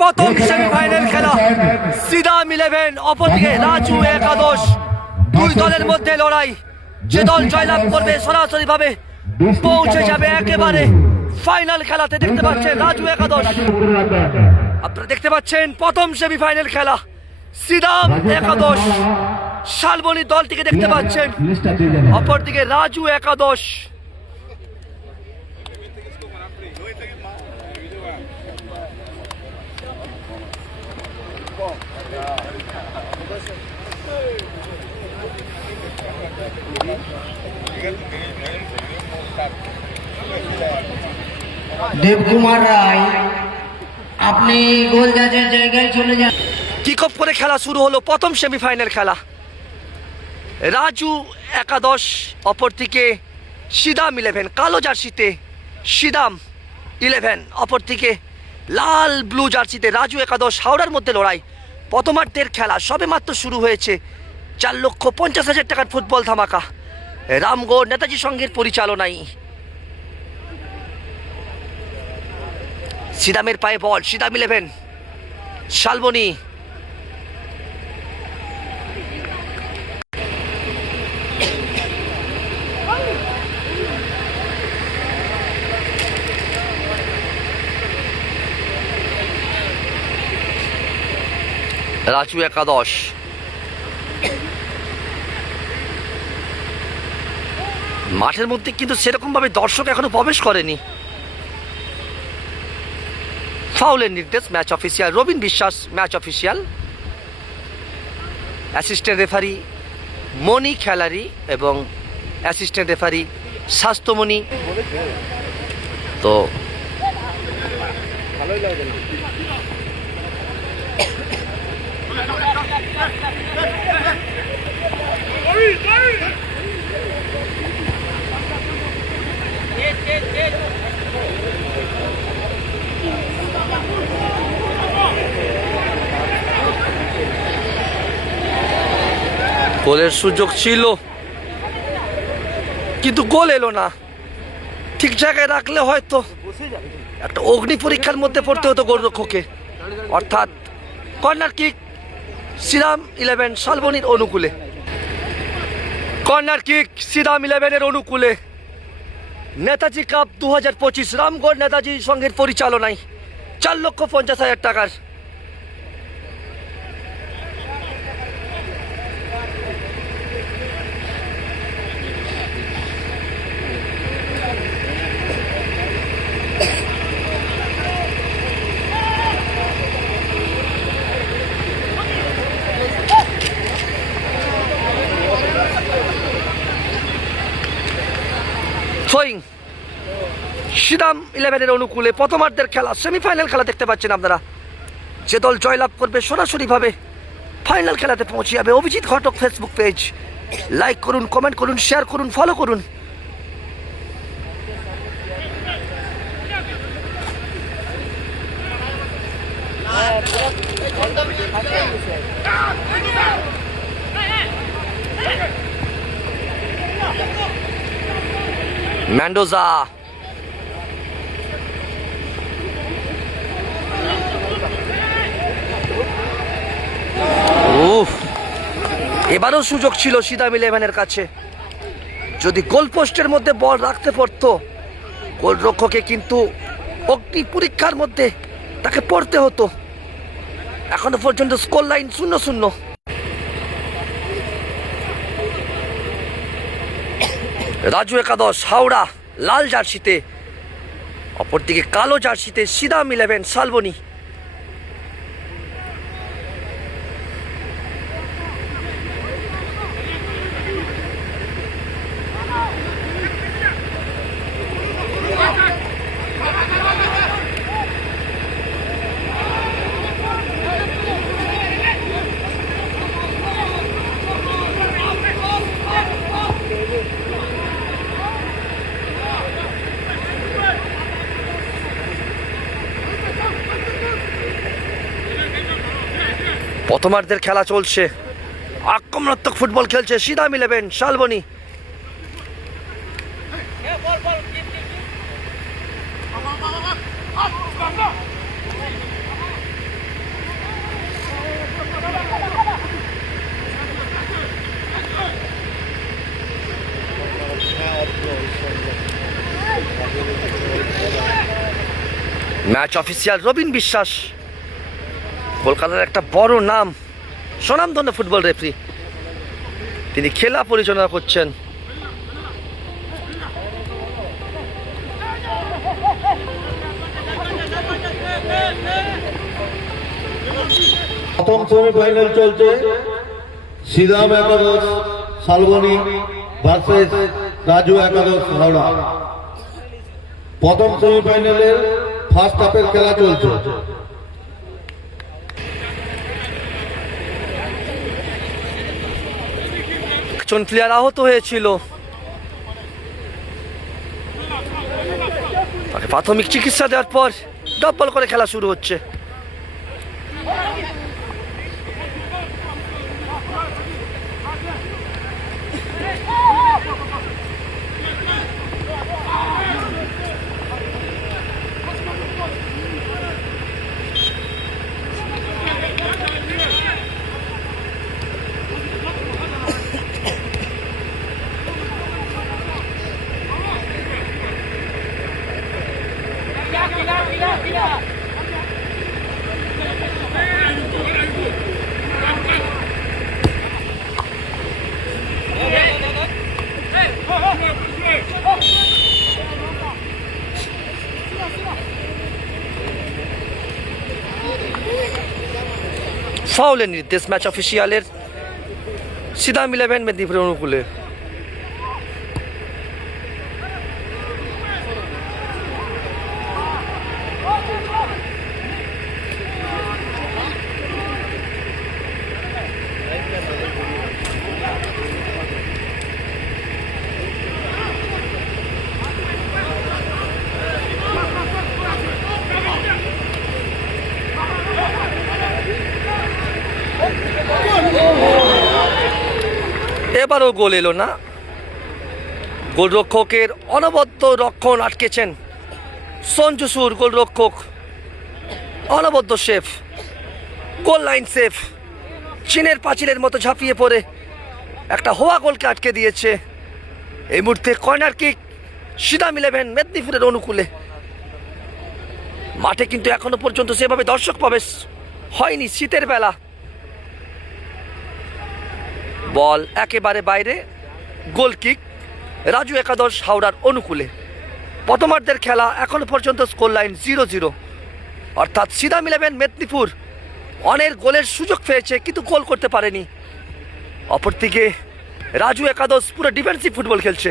প্রথম সেমিফাইনাল খেলা। সিদাম ইলেভেন অপরদিকে রাজু একাদশ। দুই দলের মধ্যে লড়াই। যে দল জয়লাভ করবে সরাসরি ভাবে পৌঁছে যাবে একেবারে ফাইনাল খেলাতে। দেখতে পাচ্ছেন রাজু একাদশ। আপনারা দেখতে পাচ্ছেন প্রথম সেমিফাইনাল খেলা। সিদাম একাদশ শালবনী দলটিকে দেখতে পাচ্ছেন। অপরদিকে রাজু একাদশ। দেবকুমার রায়, আপনি গোল জাজের জায়গায় চলে যান। কিক অফ করে খেলা শুরু হলো প্রথম সেমিফাইনাল খেলা। রাজু একাদশ, অপরদিকে সিদাম ইলেভেন কালো জার্সিতে সিদাম ইলেভেন অপরদিকে লাল ব্লু জার্সিতে রাজু একাদশ, হাওড়ার মধ্যে লড়াই। প্রথমার্ধের খেলা সবে মাত্র শুরু হয়েছে চার লক্ষ পঞ্চাশ হাজার টাকার ফুটবল ধামাকা। রামগড় নেতাজি সংঘের পরিচালনায়। সিদামের পায়ে বল সিদাম ইলেভেন শালবনি। রাজু একাদশ। মাঠের মধ্যে কিন্তু সেরকমভাবে দর্শক এখনও প্রবেশ করেনি। ফাউলের নির্দেশ, match official. Robin Biswas, match official. Assistant referee Mani Khelari এবং অ্যাসিস্ট্যান্ট রেফারি স্বাস্থ্যমণি। তো গোলের সুযোগ ছিল। কিন্তু গোল এলো না। ঠিক জায়গায় রাখলে হয়তো একটা অগ্নি পরীক্ষার মধ্যে পড়তে হতো গোলরক্ষকে অর্থাৎ কর্নার কিক শ্রীরাম ইলেভেন, শালবনির অনুকূলে। কর্নার কিক শ্রীরাম ইলেভেনের অনুকূলে। নেতাজি কাপ দু হাজার পঁচিশ রামগড় নেতাজি সংঘের পরিচালনায় চার লক্ষ পঞ্চাশ হাজার টাকার শ্রীরাম ইলেভেনের অনুকূলে প্রথমার্ধের খেলা, সেমিফাইনাল খেলা দেখতে পাচ্ছেন আপনারা। যে দল জয়লাভ করবে সরাসরিভাবে ফাইনাল খেলাতে পৌঁছে যাবে Abhijit Ghatak Facebook page. Like করুন, কমেন্ট করুন, শেয়ার করুন, ফলো করুন। ম্যান্ডোজা উফ। এবারও সুযোগ ছিল সিদাম ইলেভেনের কাছে। যদি গোল পোস্টের মধ্যে বল রাখতে পারতো, গোলরক্ষকে কিন্তু অগ্নি পরীক্ষার মধ্যে তাকে পড়তে হতো। এখনও পর্যন্ত স্কোর লাইন শূন্য শূন্য। রাজু একাদশ, হাওড়া, লাল জার্সিতে। অপরদিকে কালো জার্সিতে সিদাম ইলেভেন শালবনী। তোমাদের খেলা চলছে। আক্রমণাত্মক ফুটবল খেলছে। Sidam eleven Salboni. Match official Robin Biswas. কলকাতার একটা বড় নাম, স্বনামধন্য ফুটবল রেফারি। তিনি খেলা পরিচালনা করছেন। প্রথম সেমিফাইনাল চলছে। শ্রীরাম একাদশ, শালবনী ভার্সেস রাজু একাদশ, হাওড়া। প্রথম সেমিফাইনালের ফার্স্ট হাফের খেলা চলছে। একজন প্লেয়ার আহত হয়েছিল। প্রাথমিক চিকিৎসা দেওয়ার পর ডাব্বল করে খেলা শুরু হচ্ছে। ফাউলের নির্দেশ ম্যাচ অফিসিয়ালের সিদাম ইলেভেন মেদিনীপুরের অনুকূলে এবারও গোল এলো না। গোলরক্ষকের অনবদ্য রক্ষণ আটকেছেন সঞ্জুসুর গোলরক্ষক। অনবদ্য সেফ গোল লাইন সেফ চীনের পাঁচিলের মতো ঝাঁপিয়ে পড়ে একটা হোয়া গোলকে আটকে দিয়েছে। এই মুহূর্তে কর্নার কিক সিদাম ইলেভেন মেদিনীপুরের অনুকূলে। মাঠে কিন্তু এখনও পর্যন্ত সেভাবে দর্শক প্রবেশ হয়নি শীতের বেলা। বল, একেবারে বাইরে গোল কিক রাজু একাদশ হাওড়ার অনুকূলে। প্রথমার্ধের খেলা এখনও পর্যন্ত স্কোর লাইন জিরো জিরো অর্থাৎ সিদাম ইলেভেন মেদিনীপুর অনেক গোলের সুযোগ পেয়েছে, কিন্তু গোল করতে পারেনি। অপরদিকে রাজু একাদশ পুরো ডিফেন্সিভ ফুটবল খেলছে।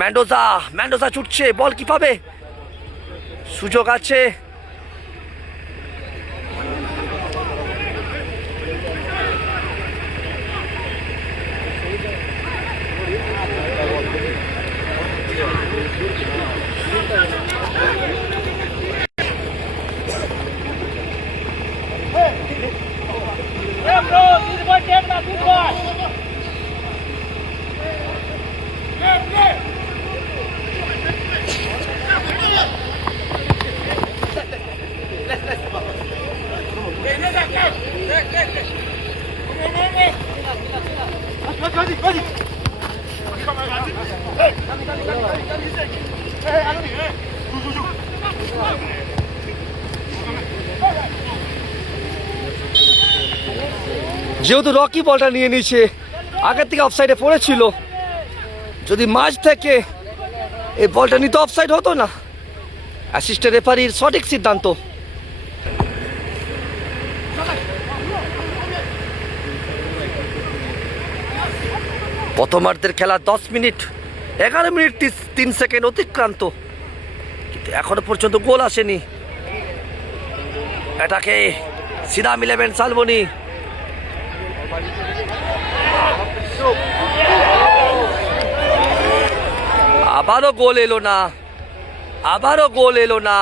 ম্যান্ডোজা ম্যান্ডোজা ছুটছে, বল কি পাবে? সুযোগ আছে যেহেতু রকি বলটা নিয়ে নিয়েছে, আগের থেকে অফসাইডে পড়েছিল। যদি মাঝ থেকে এই বলটা নিতে অফসাইড হতো না অ্যাসিস্ট্যান্ট রেফারির সঠিক সিদ্ধান্ত। প্রথমার্ধের খেলা দশ মিনিট, এগারো মিনিট তিন সেকেন্ড অতিক্রান্ত। কিন্তু এখনও পর্যন্ত গোল আসেনি। এটাকে সিদাম ইলেভেন সালবনি আবারও গোল এলো না। আবারও গোল এলো না।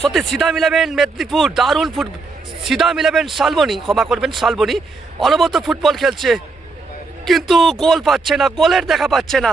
সত্যি সিদাম ইলেভেন মেদিনীপুর, দারুণ ফুট সিদাম ইলেভেন শালবনি, ক্ষমা করবেন শালবনি। অনবদ্য ফুটবল খেলছে, কিন্তু গোল পাচ্ছে না, গোলের দেখা পাচ্ছে না।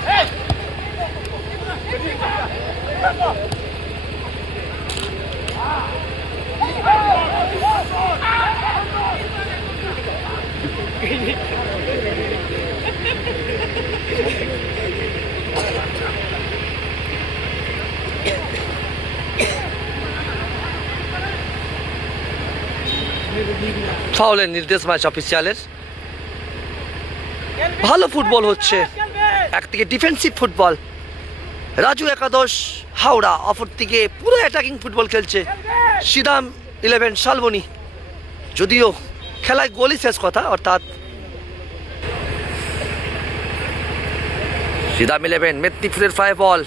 ফাউলের নির্দেশ ম্যাচ অফিসিয়ালের। ভালো ফুটবল হচ্ছে। একদিকে ডিফেন্সিভ ফুটবল রাজু একাদশ, হাওড়া অপরদিকে পুরো অ্যাটাকিং ফুটবল খেলছে। সিদাম ইলেভেন শালবনি। যদিও খেলায় গোলই শেষ কথা, অর্থাৎ সিদাম ইলেভেন মেদিনীপুরের ফ্লাই বল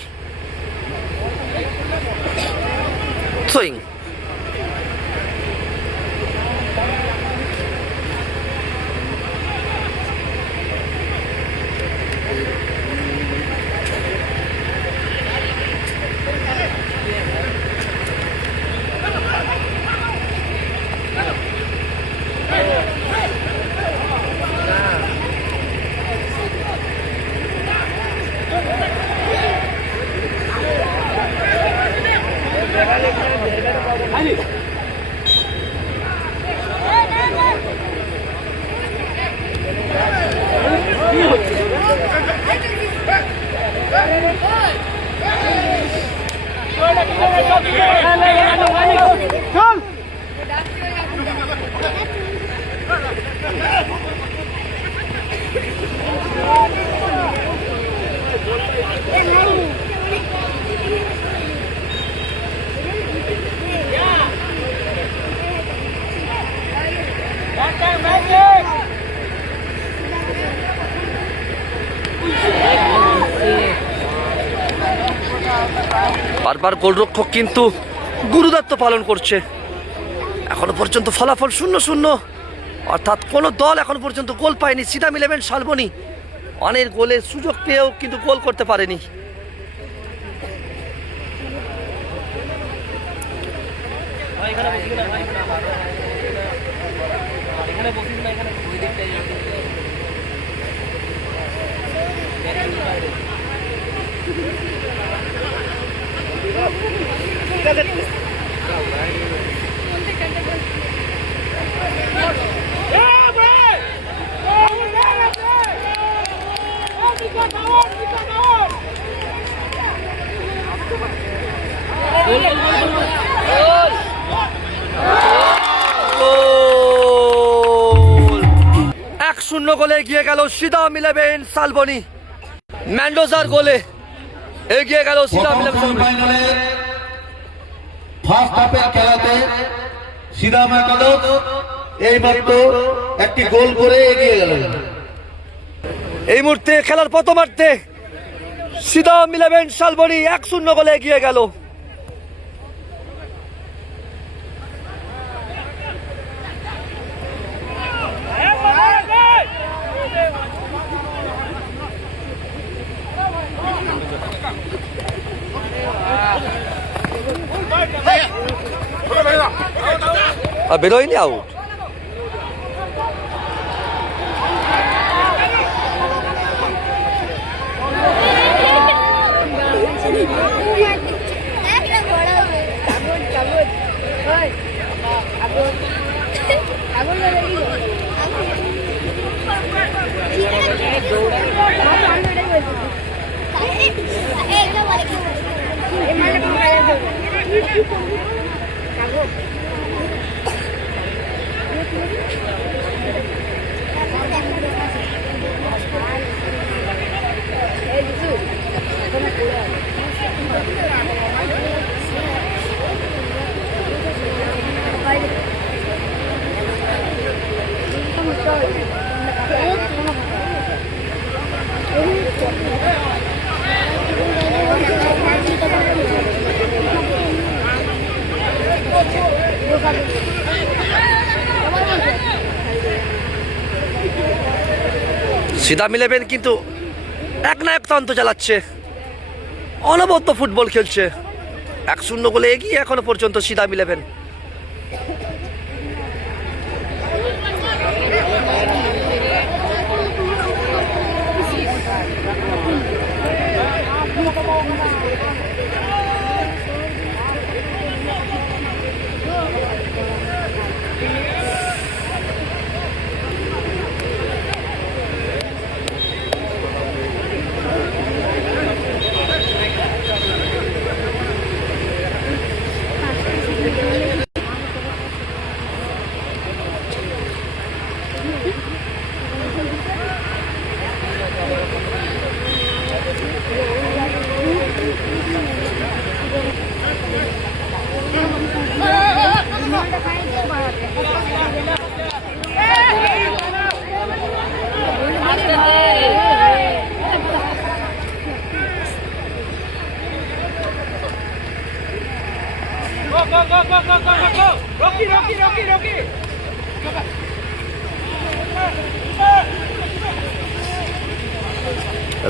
থ্রোয়িং বারবার গোলরক্ষক কিন্তু গুরুদাত্ত পালন করছে। এখনও পর্যন্ত ফলাফল শূন্য শূন্য। অর্থাৎ কোনো দল এখনও পর্যন্ত গোল পায়নি। সিদাম ইলেভেন, শালবনি অনেক গোলের সুযোগ পেয়েও কিন্তু গোল করতে পারেনি। এক শূন্য গোলে এগিয়ে গেল সিদাম ইলেভেন শালবনি ম্যান্ডোজার গোলে। এগিয়ে গেল ফার্স্ট হাফের খেলাতে সিদাম একাদশ এইমাত্র একটি গোল করে এগিয়ে গেল। এই মুহূর্তে খেলার প্রথমার্ধে সিদাম ইলেভেন শালবনি এক শূন্য গোলে এগিয়ে গেল। আর বেরোয়নি আউট একটা বড় সিদাম মিলেবেন কিন্তু এক না এক তন্ত চালাচ্ছে। অনবদ্য ফুটবল খেলছে। এক শূন্য গোলে এগিয়ে এখনও পর্যন্ত সিদাম ইলেভেন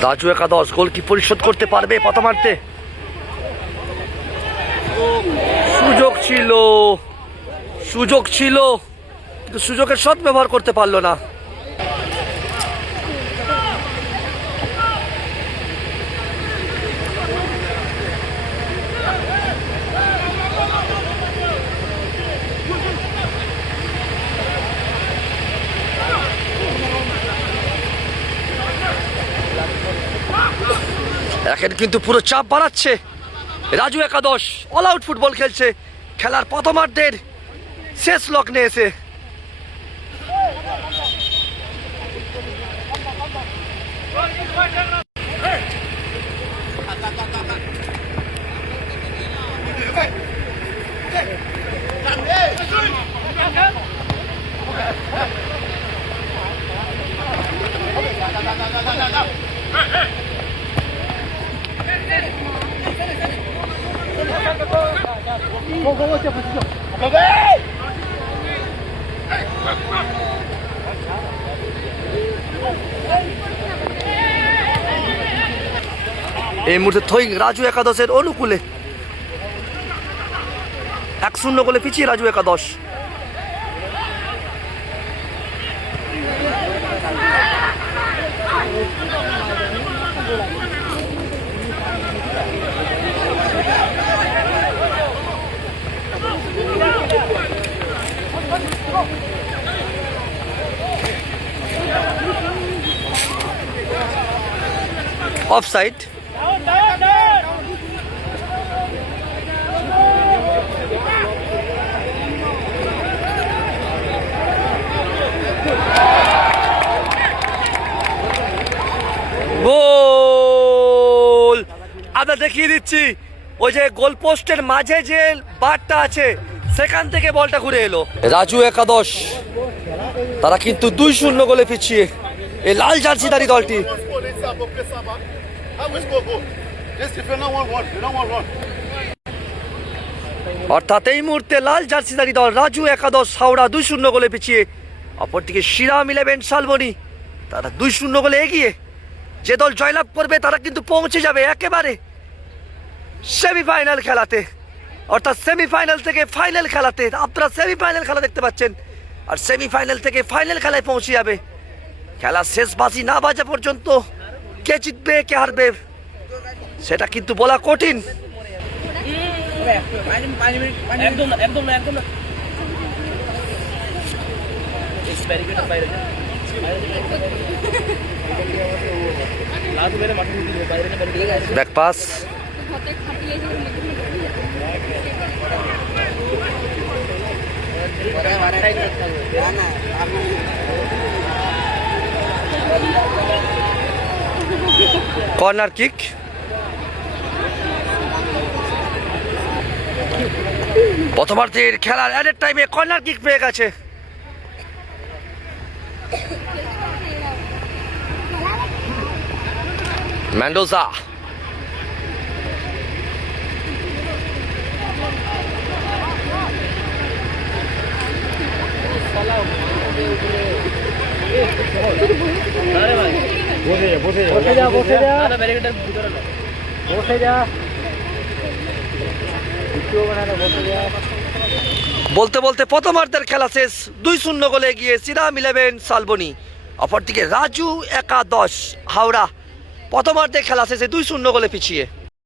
রাজু একাদশ গোল কি পরিশোধ করতে পারবে পথ সুযোগ ছিল। সুযোগ ছিল, কিন্তু সুযোগের সৎ ব্যবহার করতে পারল না। এখন কিন্তু পুরো চাপ বাড়াচ্ছে। রাজু একাদশ অল আউট ফুটবল খেলছে। খেলার প্রথমার্ধের শেষ লগ্নে এসে। এই মুহূর্তে থই রাজু একাদশের অনুকূলে এক শূন্য গোলে পিছিয়ে রাজু একাদশ। Offside goal! আমরা দেখিয়ে দিচ্ছি। ওই যে গোল পোস্টের মাঝে যে বারটা আছে, সেখান থেকে বলটা ঘুরে এলো। রাজু একাদশ। তারা কিন্তু দুই শূন্য গোলে পিছিয়ে। এই লাল জার্সিদারি দলটি। অর্থাৎ এই মুহূর্তে লাল জার্সিদারি দল রাজু একাদশ, হাওড়া দুই শূন্য গোলে পিছিয়ে। অপরদিকে শ্রীরাম ইলেভেন শালবনি, তারা দুই শূন্য গোলে এগিয়ে। যে দল জয়লাভ করবে, তারা কিন্তু পৌঁছে যাবে একেবারে সেমিফাইনাল খেলাতে। অর্থাৎ সেমিফাইনাল থেকে ফাইনাল খেলাতে। আপনারা সেমিফাইনাল খেলা দেখতে পাচ্ছেন। আর সেমিফাইনাল থেকে ফাইনাল খেলায় পৌঁছে যাবে। খেলা শেষ বাজি না বাজা পর্যন্ত কে জিতবে কে হারবে সেটা কিন্তু বলা কঠিন। একদম একদম একদম না। ব্যারিকেডের বাইরে কর্নার কিক। প্রথমার্ধের খেলার অ্যাডের টাইমে কর্নার কিক পেয়ে গেছে। ম্যান্ডোজা। বসে যা বসে যা। ব্যারিকেডের ভিতরে বসে যা। বসে যা। বলতে বলতে প্রথমার্ধের খেলা শেষ দুই শূন্য গোলে গিয়ে শ্রীরাম ইলেভেন শালবনি। অপরদিকে রাজু একাদশ হাওড়া। প্রথমার্ধের খেলা শেষে দুই শূন্য গোলে পিছিয়ে।